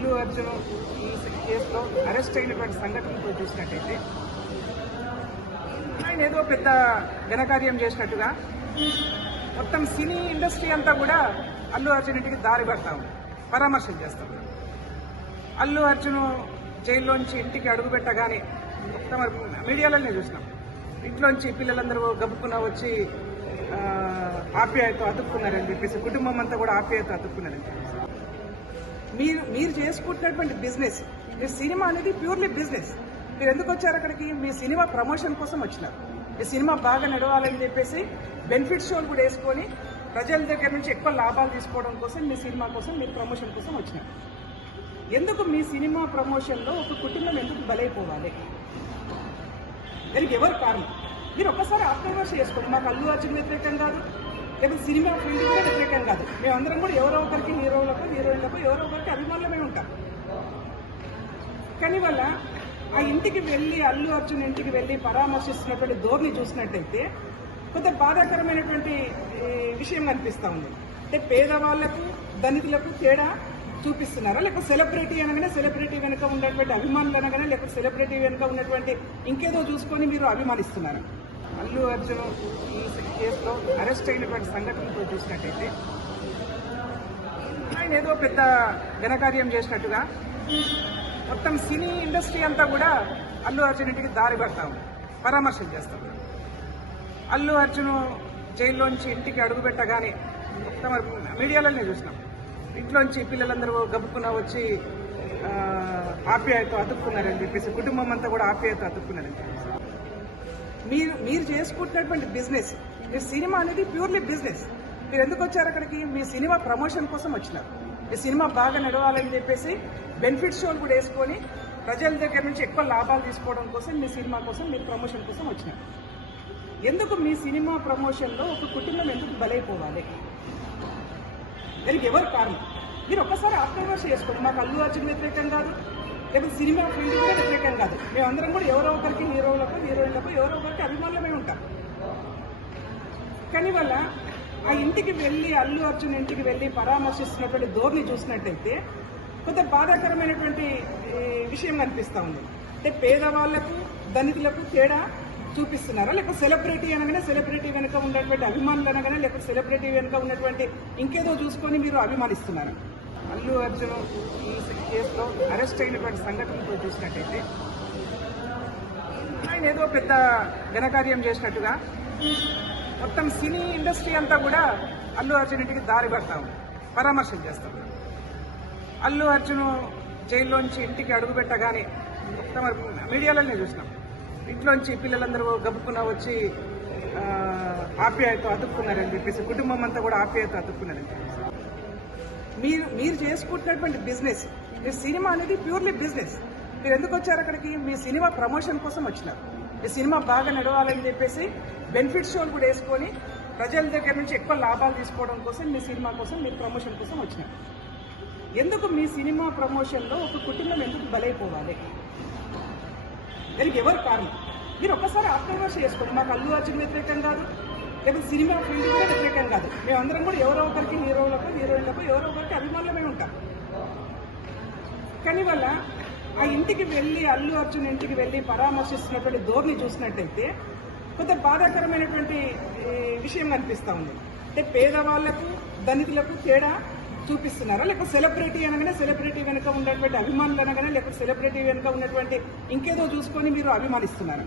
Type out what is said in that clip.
అల్లు అర్జున్ ఈ కేసులో అరెస్ట్ అయినటువంటి సంఘటనతో చూసినట్టయితే ఆయన ఏదో పెద్ద ఘనకార్యం చేసినట్టుగా మొత్తం సినీ ఇండస్ట్రీ అంతా కూడా అల్లు అర్జున్ ఇంటికి దారి పడతా ఉంది, పరామర్శలు చేస్తాం. అల్లు అర్జున్ జైల్లోంచి ఇంటికి అడుగుపెట్టగానే మొత్తం మీడియాలోనే చూసినాం. ఇంట్లోంచి పిల్లలందరూ గబుక్కున వచ్చి ఆప్యాయత అతుక్కున్నారని చెప్పేసి, కుటుంబం అంతా కూడా ఆప్యాయత అతుక్కున్నారని చెప్పేసి. మీరు చేసుకుంటున్నటువంటి బిజినెస్, మీ సినిమా అనేది ప్యూర్లీ బిజినెస్. మీరు ఎందుకు వచ్చారు అక్కడికి? మీ సినిమా ప్రమోషన్ కోసం వచ్చినారు. మీ సినిమా బాగా నడవాలని చెప్పేసి బెనిఫిట్ షోలు కూడా వేసుకొని ప్రజల దగ్గర నుంచి ఎక్కువ లాభాలు తీసుకోవడం కోసం, మీ సినిమా కోసం, మీరు ప్రమోషన్ కోసం వచ్చినారు. ఎందుకు మీ సినిమా ప్రమోషన్లో ఒక కుటుంబం ఎందుకు బలైపోవాలి? దానికి ఎవరు కారణం? మీరు ఒక్కసారి ఆత్మవిమర్శ చేసుకోండి. మాకు అల్లు అర్జున్ వ్యతిరేకం కాదు, లేకపోతే సినిమా ఫీల్డ్ కూడా వ్యతిరేకం కాదు. మేమందరం కూడా ఎవరో ఒకరికి, హీరోలకు హీరోయిన్లకు ఎవరో ఒకరికి అభిమానులమే ఉంటాం. కానీ వల్ల ఆ ఇంటికి వెళ్ళి, అల్లు అర్జున్ ఇంటికి వెళ్ళి పరామర్శిస్తున్నటువంటి ధోరణి చూసినట్టయితే కొంత బాధాకరమైనటువంటి విషయం కనిపిస్తూ ఉంది. అంటే పేదవాళ్లకు ధనికులకు తేడా చూపిస్తున్నారా? లేకపోతే సెలబ్రిటీ అనగానే సెలబ్రిటీ వెనుక ఉన్నటువంటి అభిమానులు అనగానే, లేకపోతే సెలబ్రిటీ వెనుక ఉన్నటువంటి ఇంకేదో చూసుకొని మీరు అభిమానిస్తున్నారు. అల్లు అర్జున్ ఈ కేసులో అరెస్ట్ అయినటువంటి సంఘటనతో చూసినట్టయితే ఆయన ఏదో పెద్ద ఘనకార్యం చేసినట్టుగా మొత్తం సినీ ఇండస్ట్రీ అంతా కూడా అల్లు అర్జున్ ఇంటికి దారి పడతా ఉంది, పరామర్శలు చేస్తాం. అల్లు అర్జున్ జైల్లోంచి ఇంటికి అడుగుపెట్టగానే మొత్తం మీడియాలోనే చూసినాం. ఇంట్లోంచి పిల్లలందరూ గబుక్కున వచ్చి ఆప్యాయత అతుక్కున్నారని చెప్పేసి, కుటుంబం అంతా కూడా ఆప్యాయత అతుక్కున్నారని చెప్పేసి. మీరు చేసుకుంటున్నటువంటి బిజినెస్, మీ సినిమా అనేది ప్యూర్లీ బిజినెస్. మీరు ఎందుకు వచ్చారు అక్కడికి? మీ సినిమా ప్రమోషన్ కోసం వచ్చినారు. మీ సినిమా బాగా నడవాలని చెప్పేసి బెనిఫిట్ షోలు కూడా వేసుకొని ప్రజల దగ్గర నుంచి ఎక్కువ లాభాలు తీసుకోవడం కోసం, మీ సినిమా కోసం, మీరు ప్రమోషన్ కోసం వచ్చినారు. ఎందుకు మీ సినిమా ప్రమోషన్లో ఒక కుటుంబం ఎందుకు బలైపోవాలి? దానికి ఎవరు కారణం? మీరు ఒక్కసారి ఆత్మవిమర్శ చేసుకోండి. మాకు అల్లు అర్జున్ వ్యతిరేకం కాదు, లేకపోతే సినిమా ఫీల్డ్ కూడా వ్యతిరేకం కాదు. మేమందరం కూడా ఎవరో ఒకరికి, హీరోలకు హీరోయిన్లకు ఎవరో ఒకరికి అభిమానులమే ఉంటాం. కానీ వల్ల ఆ ఇంటికి వెళ్ళి, అల్లు అర్జున్ ఇంటికి వెళ్ళి పరామర్శిస్తున్నటువంటి ధోరణి చూసినట్టయితే కొంత బాధాకరమైనటువంటి విషయం కనిపిస్తూ ఉంది. అంటే పేదవాళ్లకు ధనికులకు తేడా చూపిస్తున్నారా? లేకపోతే సెలబ్రిటీ అనగానే సెలబ్రిటీ వెనుక ఉన్నటువంటి అభిమానులు అనగానే, లేకపోతే సెలబ్రిటీ వెనుక ఉన్నటువంటి ఇంకేదో చూసుకొని మీరు అభిమానిస్తున్నారు. అల్లు అర్జున్ ఈ కేసులో అరెస్ట్ అయినటువంటి సంఘటనతో చూసినట్టయితే ఆయన ఏదో పెద్ద ఘనకార్యం చేసినట్టుగా మొత్తం సినీ ఇండస్ట్రీ అంతా కూడా అల్లు అర్జున్ ఇంటికి దారి పడతా ఉంది, పరామర్శలు చేస్తాం. అల్లు అర్జున్ జైల్లోంచి ఇంటికి అడుగుపెట్టగానే మొత్తం మీడియాలోనే చూసినాం. ఇంట్లోంచి పిల్లలందరూ గబుక్కున వచ్చి ఆప్యాయత అతుక్కున్నారని చెప్పేసి, కుటుంబం అంతా కూడా ఆప్యాయత అతుక్కున్నారని చెప్పేసి. మీరు చేసుకుంటున్నటువంటి బిజినెస్, మీ సినిమా అనేది ప్యూర్లీ బిజినెస్. మీరు ఎందుకు వచ్చారు అక్కడికి? మీ సినిమా ప్రమోషన్ కోసం వచ్చినారు. మీ సినిమా బాగా నడవాలని చెప్పేసి బెనిఫిట్ షోలు కూడా వేసుకొని ప్రజల దగ్గర నుంచి ఎక్కువ లాభాలు తీసుకోవడం కోసం, మీ సినిమా కోసం, మీరు ప్రమోషన్ కోసం వచ్చినారు. ఎందుకు మీ సినిమా ప్రమోషన్లో ఒక కుటుంబం ఎందుకు బలైపోవాలి? దానికి ఎవరు కారణం? మీరు ఒక్కసారి ఆత్మవిమర్శ చేసుకోండి. మాకు అల్లు అర్జున్ వ్యతిరేకం కాదు, లేకపోతే సినిమా ఫీల్డ్ కూడా వ్యతిరేకం కాదు. మేమందరం కూడా ఎవరో ఒకరికి, హీరోలకు హీరోయిన్లకు ఎవరో ఒకరికి అభిమానులమే ఉంటాం. కానీ వల్ల ఆ ఇంటికి వెళ్ళి, అల్లు అర్జున్ ఇంటికి వెళ్ళి పరామర్శిస్తున్నటువంటి ధోరణి చూసినట్టయితే కొంత బాధాకరమైనటువంటి విషయం కనిపిస్తూ ఉంది. అంటే పేదవాళ్లకు ధనికులకు తేడా చూపిస్తున్నారా? లేకపోతే సెలబ్రిటీ అనగానే సెలబ్రిటీ వెనుక ఉన్నటువంటి అభిమానులు అనగానే, లేకపోతే సెలబ్రిటీ వెనుక ఉన్నటువంటి ఇంకేదో చూసుకొని మీరు అభిమానిస్తున్నారు.